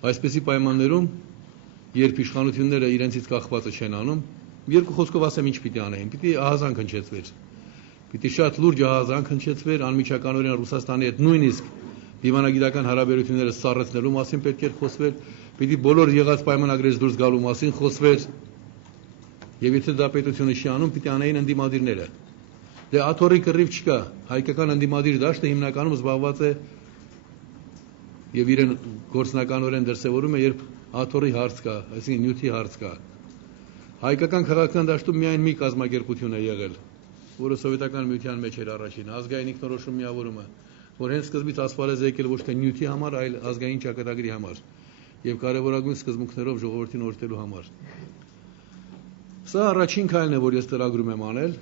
Այսպիսի պայմաններում, երբ իշխանությունները իրենցից կախվածը չեն անում, երկու խոսքով ասեմ ինչ պիտի անեին, պիտի ահազանգ հնչեցվեր, պիտի շատ լուրջ ահազանգ հնչեցվեր, անմիջականորեն Ռուսաստանի հետ նույնիսկ դիվանագիտական հարաբերությունները սառեցնելու մասին պետք էր խոսվել, պիտի բոլոր եղած պայմանագրերից դուրս գալու մասին խոսվեր, եւ եթե դա պետությունը չի անում, պիտի անեին ընդդիմադիրները։ Դե աթոռի կռիվ չկա, հայկական ընդդիմադիր դաշտը հիմնականում զբաղված է եւ իրեն գործնականորեն դրսեւորում է, երբ աթոռի հարց կա, այսինքն նյութի հարց կա։ Հայկական քաղաքական դաշտում միայն մի կազմակերպություն է եղել, որը սովետական միության մեջ էր առաջին, ազգային ինքնորոշում միավորումը, որ հենց սկզբից ասպարեզ է եկել ոչ թե նյութի համար, այլ ազգային ճակատագրի համար եւ կարեւորագույն սկզբունքներով ժողովրդին օրհնելու համար։ Սա առաջին քայլն է, որ ես ծրագրում եմ անել։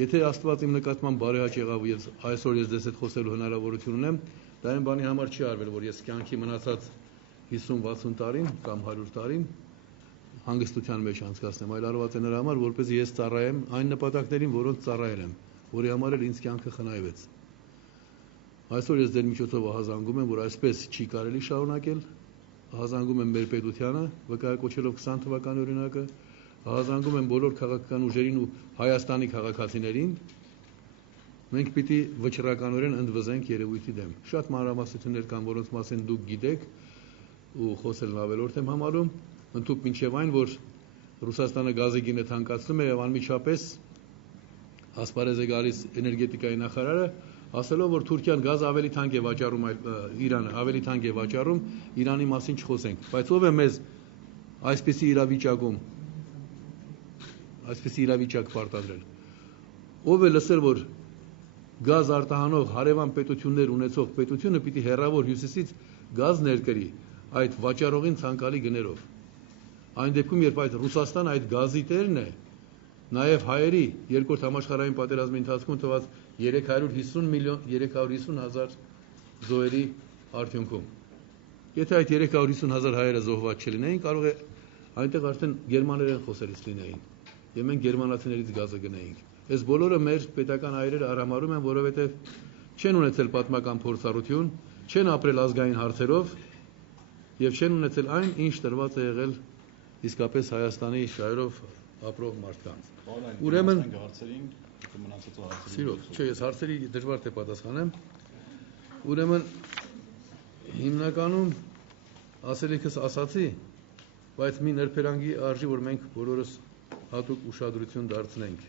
Եթե Աստված իմ նկատմամբ բարեհաճ եղավ եւ այսօր ես դες հետ խոսելու հնարավորություն ունեմ, դա այն բանի համար չի արվել, որ ես կյանքի մնացած 50-60 տարին կամ 100 տարին հանգստության մեջ անցկացնեմ, այլ արված է նրա համար, որպեսզի ես ծառայեմ այն նպատակներին, որոնց ծառայել եմ, որի համար էլ ինձ կյանքը խնայվեց։ Այսօր ես դեր միջոցով ահազանգում եմ, որ այսպես չի կարելի շարունակել, ահազանգում եմ մեր պետությանը, վկայակոչելով 20 թվականի օրինակը, ահազանգում եմ բոլոր քաղաքական ուժերին ու Հայաստանի քաղաքացիներին, մենք պիտի վճռականորեն ընդվզենք երևույթի դեմ։ Շատ մանրամասնություններ կան, որոնց մասին դուք գիտեք ու խոսելն ավելորդ եմ համարում, ընդհանուր մինչև այն, որ Ռուսաստանը գազի գինը թանկացնում է եւ անմիջապես ասպարեզ է գալիս էներգետիկայի նախարարը, ասելով, որ Թուրքիան գազ ավելի թանկ է վաճառում, Իրանը ավելի թանկ է վաճառում, Իրանի մասին չխոսենք, բայց ով է մեզ այսպիսի իրավիճակ պարտադրել։ Ով է լսել, որ գազ արտահանող հարևան պետություններ ունեցող պետությունը պիտի հեռավոր հյուսիսից գազ ներկրի այդ վաճառողին ցանկալի գներով։ Այն դեպքում, երբ այդ Ռուսաստանը այդ գազի տերն է, նաև հայերի երկրորդ համաշխարհային պատերազմի ընթացքում տված 350,000 զոհերի արդյունքում։ Եթե այդ 350,000 հայերը զոհված չլինեին, կարող է այնտեղ արդեն գերմաներեն խոսելից լինեին, եւ մենք գերմանացիներից գազը գնայինք։ Այս բոլորը մեր պետական այրերը արամարում են, որովհետեւ չեն ունեցել պատմական փորձառություն, չեն ապրել ազգային հարցերով եւ չեն ունեցել այն, ինչ տրված է եղել իսկապես Հայաստանի շահերով ապրող մարդկանց։ Ուրեմն հարցերին կմնացած հարցերին։ Սիրով, չէ, ես հարցերի դժվար թե պատասխանեմ։ Ուրեմն հիմնականում ասելիքս ասացի, բայց մի ներբերանգի արժի, որ մենք բոլորս հատուկ ուշադրություն դարձնենք։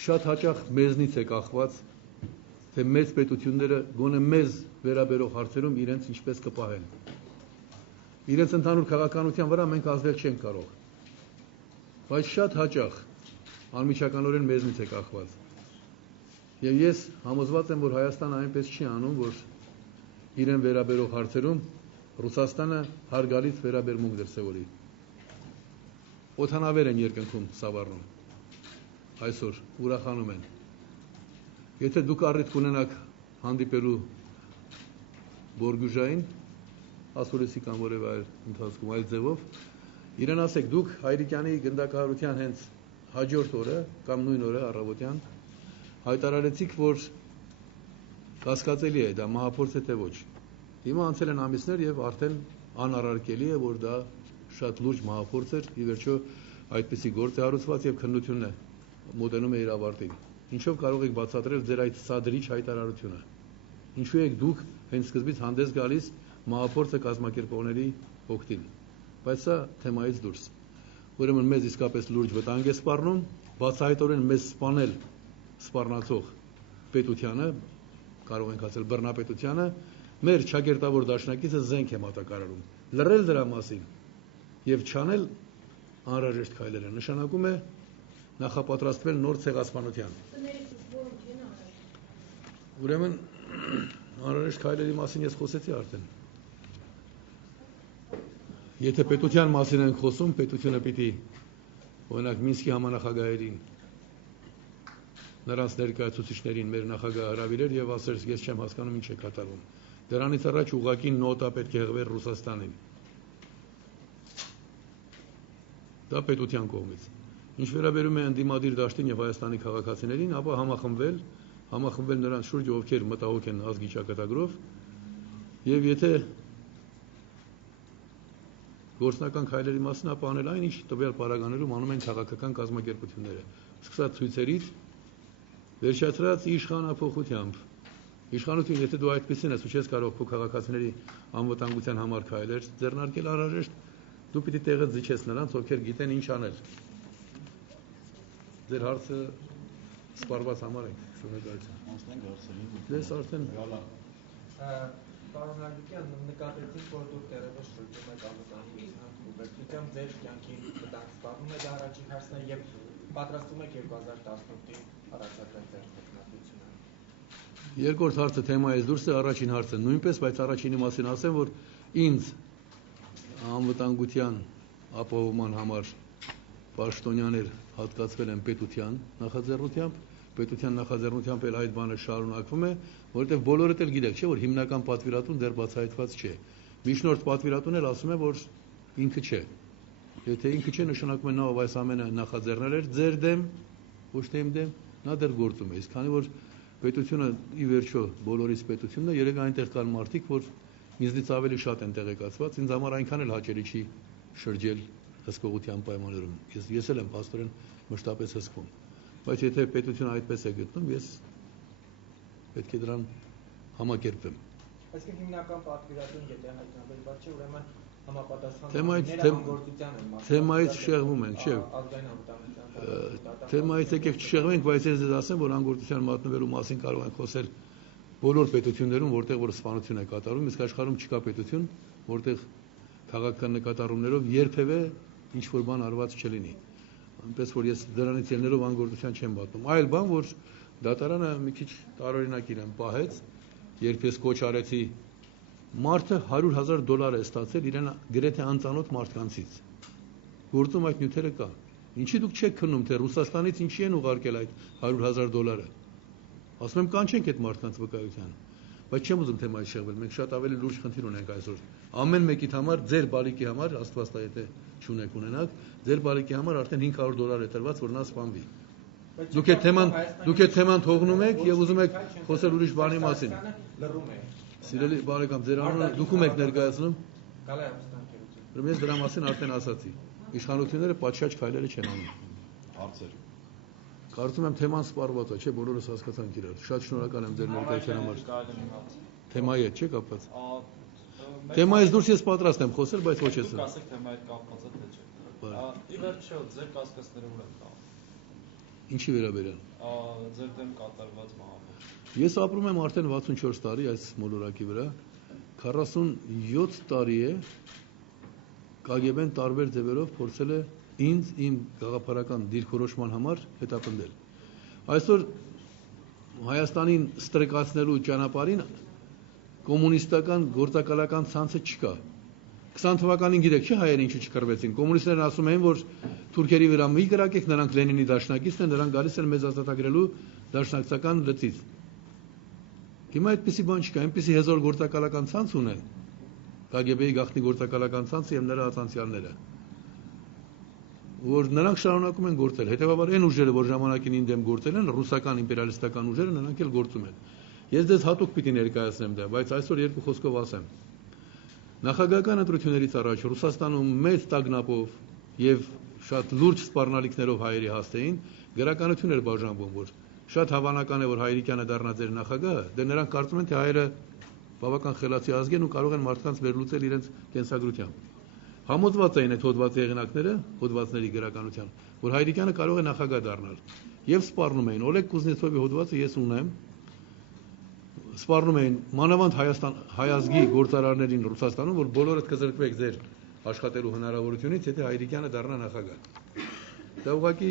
Շատ հաճախ մեզնից է կախված, թե մեծ պետությունները գոնե մեզ վերաբերող հարցերում իրենց ինչպես կպահեն։ Իրենց ընդհանուր քաղաքականության վրա մենք ազդել չենք կարող, բայց շատ հաճախ անմիջականորեն մեզնից է կախված։ Եվ ես համոզված եմ, որ Հայաստանը այնպես չի անում, որ իրեն վերաբերող հարցերում Ռուսաստանը հարգալից վերաբերմունք դրսևորի։ Օդանավեր են երկնքում սավառնում, այսօր ուրախանում են։ Եթե դուք առիթ կունենաք հանդիպելու Բորգուժային, ասորեսի կամ որևէ այլ ընթացքում այլ ձևով, իրեն ասեք, դուք Հայրիկյանի գնդակահարության հենց հաջորդ օրը կամ նույն օրը առավոտյան հայտարարեցիք, որ կասկածելի է, դա մահափորձ է թե ոչ։ Հիմա անցել են ամիսներ եւ արդեն անառարկելի է, որ դա շատ լուրջ մահափորձ էր, ի վերջո այդպիսի գործ է հարուցված եւ քննությունը մոտենում է իր ավարտին։ Ինչով կարող եք բացատրել ձեր այդ սադրիչ հայտարարությունը։ Ինչու եք դուք հենց սկզբից հանդես գալիս մահափորձը կազմակերպողների օգտին։ Բայց սա թեմայից դուրս։ Ուրեմն մեզ իսկապես լուրջ վտանգ է սպառնում, բացահայտորեն մեզ սպանել սպառնացող պետությանը, կարող ենք ասել բռնապետությանը, մեր ճակերտավոր դաշնակիցը զենք է մատակարարում։ Լռել դրա մասին եւ չանել անհրաժեշտ քայլերը նշանակում է նախապատրաստվել նոր ցեղասպանության։ Ուրեմն անհրաժեշտ քայլերի մասին ես խոսեցի արդեն։ Եթե պետության մասին ենք խոսում, պետությունը պիտի օրինակ Մինսկի համանախագահերին, նրանց ներկայացուցիչներին մեր նախագահը հրավիրեր եւ ասեր, ես չեմ հասկանում ինչ է կատարվում։ Դրանից առաջ ուղղակի նոտա պետք է հղվեր Ռուսաստանին։ Դա պետության կողմից։ Ինչ վերաբերում է ընդդիմադիր դաշտին եւ Հայաստանի քաղաքացիներին, ապա համախմբվել, համախմբել նրանց շուրջ, ովքեր մտահոգ են ազգի ճակատագրով, եւ եթե գործնական քայլերի մասին, ապա անել այն, ինչ տվյալ պարագաներում անում են քաղաքական կազմակերպությունները, սկսած ցույցերից, վերջացրած իշխանափոխությամբ։ Իշխանություն, եթե դու այդպեսին ես ու չես կարող քո քաղաքացիների անվտանգության համար քայլեր ձեռնարկել անհրաժեշտ, դու պիտի տեղը զիջես նրանց, ովքեր գիտեն ինչ անել։ Ձեր հարցը սպառված համար ենք, շնորհակալություն։ Անցնենք հարցերին։ Ես արդեն Պարոն Ալիքյան, նկատեցիք, որ դուք դեռևս շրջում եք անվտանգի ուղղությամբ ձեր կյանքին վտանգ սպառնում է, դա առաջին հարցն է, եւ պատրաստում եք 2018-ի առաջատար ձեր տեխնոլոգիությունը։ Երկրորդ հարցը թեմայից դուրս է, առաջին հարցը նույնպես, բայց առաջինի մասին ասեմ, որ ինձ անվտանգության ապահովման համար պաշտոնյաներ հատկացվել են պետության նախաձեռնությամբ, պետության նախաձեռնությամբ էլ այդ բանը շարունակվում է, որովհետև բոլորդ էլ գիտեք, չէ՞ որ հիմնական պատվիրատուն դեռ բացահայտված չէ։ Միջնորդ պատվիրատուն էլ ասում է, որ ինքը չէ։ Եթե ինքը չէ, նշանակում է նա ով այս ամենը նախաձեռնել էր ձեր դեմ, ոչ թե իմ դեմ, նա դեռ գործում է։ Իսկ քանի որ պետությունը ի վերջո բոլորիս պետությունն է, երեք այնտեղ կան մարդիկ, որ ինձնից ավելի շատ են տեղեկացված, ինձ համար այնքան էլ հաճելի չի շրջել հսկողության պայմաններում։ Ես էլ եմ փաստորեն մշտապես հսկվում։ Բայց եթե պետությունը այդպես է գտնում, ես պետք է դրան համակերպվեմ։ Այսինքն հիմնական պատվիրատուն եթե հայտնաբերված չէ, ուրեմն համապատասխան թեմայից շեղվում ենք, չէ։ Թեմայից եկեք չշեղվենք, բայց ես ձեզ ասեմ, որ անգործության մատնվելու մասին կարող ենք խոսել բոլոր պետություններում, որտեղ որ սպանություն է կատարում, իսկ աշխարհում չկա պետություն, որտեղ քաղաքական նկատառումներով երբևէ ինչ որ բան արված չլինի։ Այնպես որ ես դրանից ելնելով անգործության չեմ պատմում։ Այլ բան, որ դատարանը մի քիչ տարօրինակ իրեն պահեց, երբ ես կոչ արեցի, մարդը $100,000 է ստացել իրեն գրեթե անծանոթ մարդկանցից։ Գործում այդ նյութերը կա։ Ինչի դուք չեք քննում, թե Ռուսաստանից ինչի են ուղարկել այդ $100,000։ Ասում եմ կանչենք այդ մարդկանց վկայության։ Բայց չեմ ուզում թեմայից շեղվել, մենք շատ ավելի լուրջ խնդիր ունենք այսօր։ Ամեն մեկիդ համար, ձեր բալիկի համար, Աստված տա, եթե չունեք ունենաք, ձեր բալիկի համար արդեն $500 է տրված, որ նա սպանվի։ Դուք այդ թեման թողնում եք եւ ուզում եք խոսել ուրիշ բանի մասին։ Սիրելի բարեկամ, ձեր անունը դուք ում եք ներկայացնում։ Ուրեմն ես դրա մասին արդեն ասացի։ Իշխանությունները պատշաճ քայլերը չեն անում։ Հարցեր։ Կարծում եմ թեման սպառված է, չէ՞, բոլորս հասկացանք իրար։ Շատ շնորհակալ եմ ձեր ներկայության համար։ Թեմայի հետ չէ՞ կապված։ Թեմայից դուրս ես պատրաստ եմ խոսել, բայց ոչ ես։ Դուք ասեք թեմայի հետ կապված է, թե չէ։ Ի վերջո ձեր կասկածները ուր են կա։ Ինչի վերաբերյալ։ Ձեր դեմ կատարված մահապետ։ Ես ապրում եմ արդեն 64 տարի այս մոլորակի վրա։ 47 տարի է KGB-ն տարբեր ձևերով փորձել է ինձ իմ գաղափարական դիրքորոշման համար հետապնդել։ Այսօր Հայաստանին ստրեկացնելու ճանապարհին կոմունիստական գործակալական ցանցը չկա։ 20 թվականին գիտեք, չէ՞ հայերը ինչու չկռվեցին։ Կոմունիստներն ասում էին, որ թուրքերի վրա մի կրակեք, նրանք Լենինի դաշնակիցն են, նրանք գալիս են մեզ ազատագրելու դաշնակցական լծից։ Հիմա այդպիսի բան չկա, այնպիսի հզոր գործակալական ցանց ունեն KGB-ի գաղտնի գործակալական ցանցը եւ նրա ացանցիալները, որ նրանք շարունակում են գործել։ Հետևաբար այն ուժերը, որ ժամանակին ինձ դեմ գործել են, ռուսական իմպերիալիստական ուժերը, նրանք էլ գործում են։ Ես դες հատուկ պիտի ներկայացնեմ դա, բայց այսօր երկու խոսքով ասեմ։ Նախագահական ընտրություններից առաջ Ռուսաստանում մեծ տագնապով եւ շատ լուրջ սպառնալիքներով հայերի հաստ էին, գրականություն էր բաժանվում, որ շատ հավանական է, որ Հայրիկյանը դառնա ձեր նախագահը, դե նրանք կարծում են, թե հայերը բավական խելացի ազգ են ու կարող են մարդկանց վերլուծել իրենց կենսագրությամբ։ Համոզված էին այդ հոդվածի հեղինակները, հոդվածների գրականության, որ Հայրիկյանը կարող է նախագահ դառնալ։ Եվ սպառնում էին Օլեգ Կուզնեցովի հոդվածը ես ունեմ, սպառնում էին մանավանդ հայ ազգի գործարարներին Ռուսաստանում, որ բոլորդ կզրկվեք ձեր աշխատելու հնարավորությունից, եթե Հայրիկյանը դառնա նախագահ։ Դա ուղղակի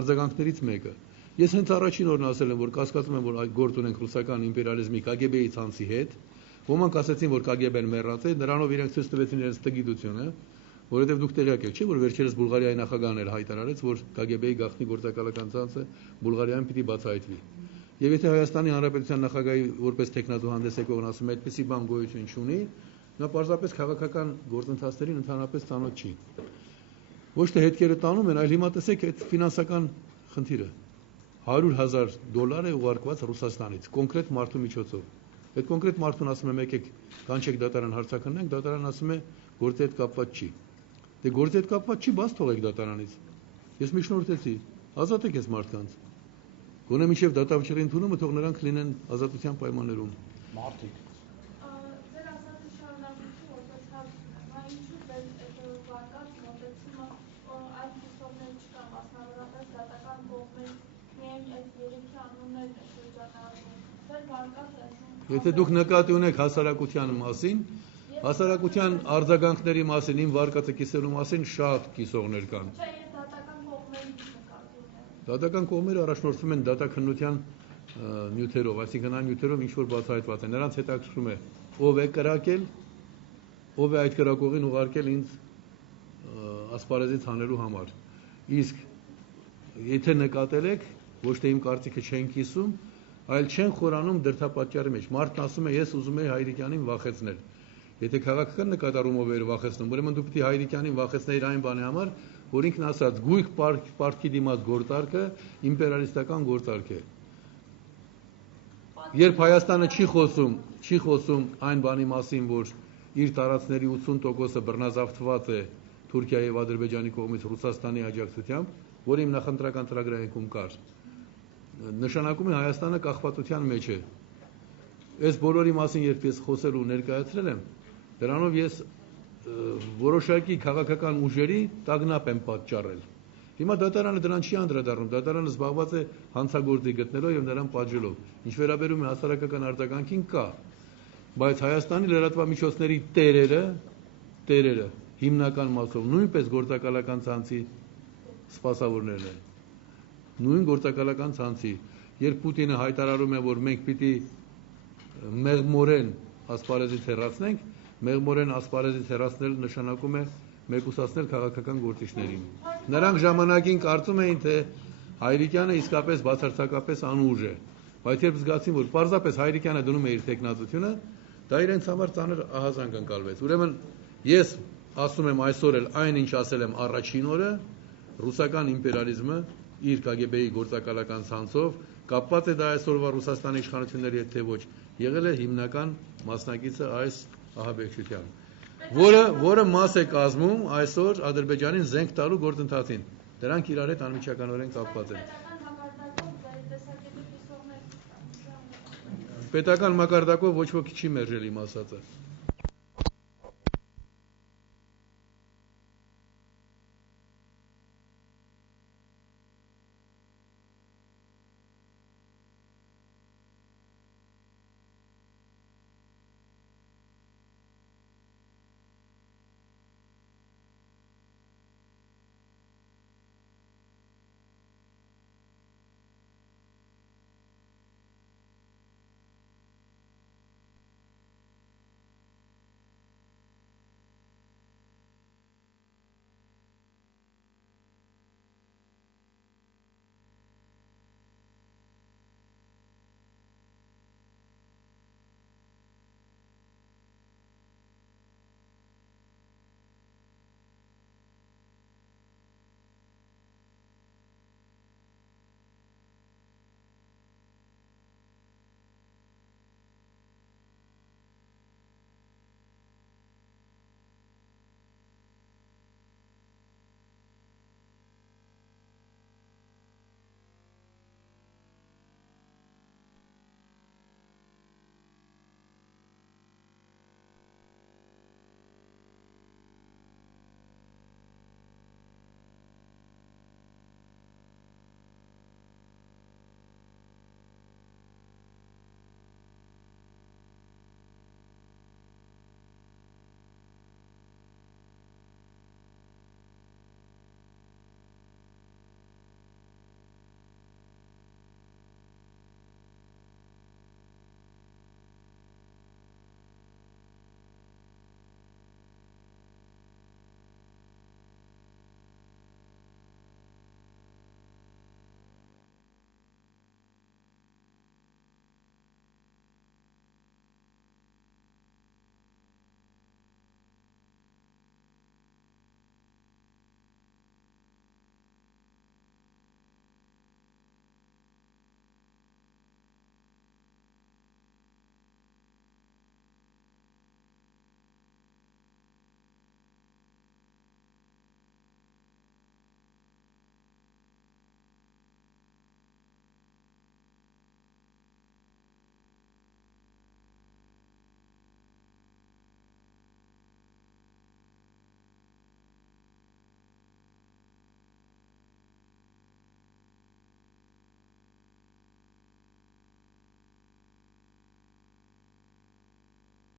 արձագանքներից մեկը։ Ես հենց առաջին օրն ասել եմ, որ կասկածում եմ, որ այդ գործ ունենք ռուսական իմպերիալիզմի KGB-ի ցանցի հետ։ Ոմանք ասացին, որ KGB-ն մեռած է, նրանով իրենք ցույց տվեցին իրենց տգիտությունը, որովհետև դուք տեղյակ եք, չէ՞, որ վերջերս Բուլղարիայի նախագահն էր հայտարարեց, որ KGB-ի գաղտնի գործակալական ցանցը Բուլղարիայում պիտի բացահայտվի։ Եվ եթե Հայաստանի Հանրապետության նախագահի որպես տեխնատու հանդես եկողն ասում է, այդպիսի բան գոյություն չունի, նա պարզապես քաղաքական գործընթացներին ընդհանրապես ծանոթ չի։ Ոչ թե հետքերը տանում են, այլ հիմա տեսեք այդ ֆինանսական խնդիրը։ $100,000 է ուղարկված Ռուսաստանից կոնկրետ մարդու միջոցով։ Այդ կոնկրետ մարդուն ասում եմ եկեք կանչեք դատարան հարցաքննենք, դատարան ասում է գործի հետ կապված չի։ Դե գործի հետ կապված չի, բաց թողեք դատարանից։ Ես միջնորդեցի, ազատեք այս մարդկանց։ Գոնե մինչև դատավճիռի ընդունումը թող նրանք լինեն ազատության պայմաններում։ Մարդիկ Ձեր ասածի շարունակություն որպես հարցում եմ, հա ինչու ձեր այդ վարկած մոտեցումը այդ հուսովներ չկա, մասնավորապես դատական կողմից միայն այդ երեքի անուններն է շրջանառվում։ Ձեր վարկածը Եթե դուք նկատի ունեք հասարակության մասին, հասարակության արձագանքների մասին, իմ վարկածը կիսելու մասին շատ կիսողներ կան։ Չէ, ես դատական կողմերից նկատի ունեմ։ Դատական կողմերը առաջնորդվում են դատաքննության նյութերով, այսինքն այն նյութերով ինչ որ բացահայտված է։ Նրանց հետաքրքրում է ով է կրակել, ով է այդ կրակողին ուղարկել ինձ ասպարեզից հանելու համար։ Իսկ եթե նկատել եք, ոչ թե իմ կարծիքը չեն կիսում, այլ չեն խորանում դրդապատճառի մեջ։ Մարդն ասում է ես ուզում եի Հայրիկյանին վախեցնել։ Եթե քաղաքական նկատառումով էր վախեցնում, ուրեմն դու պիտի Հայրիկյանին վախեցնեիր այն բանի համար, որ ինքն ասած գույք պարտքի դիմաց գործարքը իմպերիալիստական գործարք է։ Երբ Հայաստանը չի խոսում այն բանի մասին, որ իր տարածքների 80%-ը բռնազավթված է Թուրքիայի եւ Ադրբեջանի կողմից Ռուսաստանի աջակցությամբ, որը իմ նախընտրական ծրագրայինքում կար, նշանակում է Հայաստանը կախվածության մեջ է։ Այս բոլորի մասին երբ ես խոսել ու ներկայացրել եմ, դրանով ես որոշակի քաղաքական ուժերի տագնապ եմ պատճառել։ Հիմա դատարանը դրան չի անդրադառնում, դատարանը զբաղված է հանցագործի գտնելով եւ նրան պատժելով։ Ինչ վերաբերում է հասարակական արձագանքին կա, բայց Հայաստանի լրատվամիջոցների տերերը հիմնական մասով նույնպես գործակալական ցանցի սպասավորներն են։ Նույն գործակալական ցանցի, երբ Պուտինը հայտարարում է, որ մենք պիտի մեղմորեն ասպարեզից հեռացնենք, մեղմորեն ասպարեզից հեռացնել նշանակում է մեկուսացնել քաղաքական գործիչներին։ Նրանք ժամանակին կարծում էին, թե Հայրիկյանը իսկապես բացարձակապես անուժ է, բայց երբ զգացին, որ պարզապես Հայրիկյանը դնում է իր տեխնացությունը, դա իրենց համար ծանր ահազանգ ընկալվեց։ Ուրեմն ես ասում եմ այսօր էլ այն ինչ ասել եմ առաջին օրը, ռուսական իմպերիալիզմը իր KGB-ի գործակալական ցանցով կապված է դա այսօրվա Ռուսաստանի իշխանությունների հետ թե ոչ, եղել է հիմնական մասնակիցը այս ահաբեկչության, որը մաս է կազմում այսօր Ադրբեջանին զենք տալու գործընթացին։ Դրանք իրար հետ անմիջականորեն կապված են։ Պետական մակարդակով ոչ ոքի չի մերժել իմ ասածը։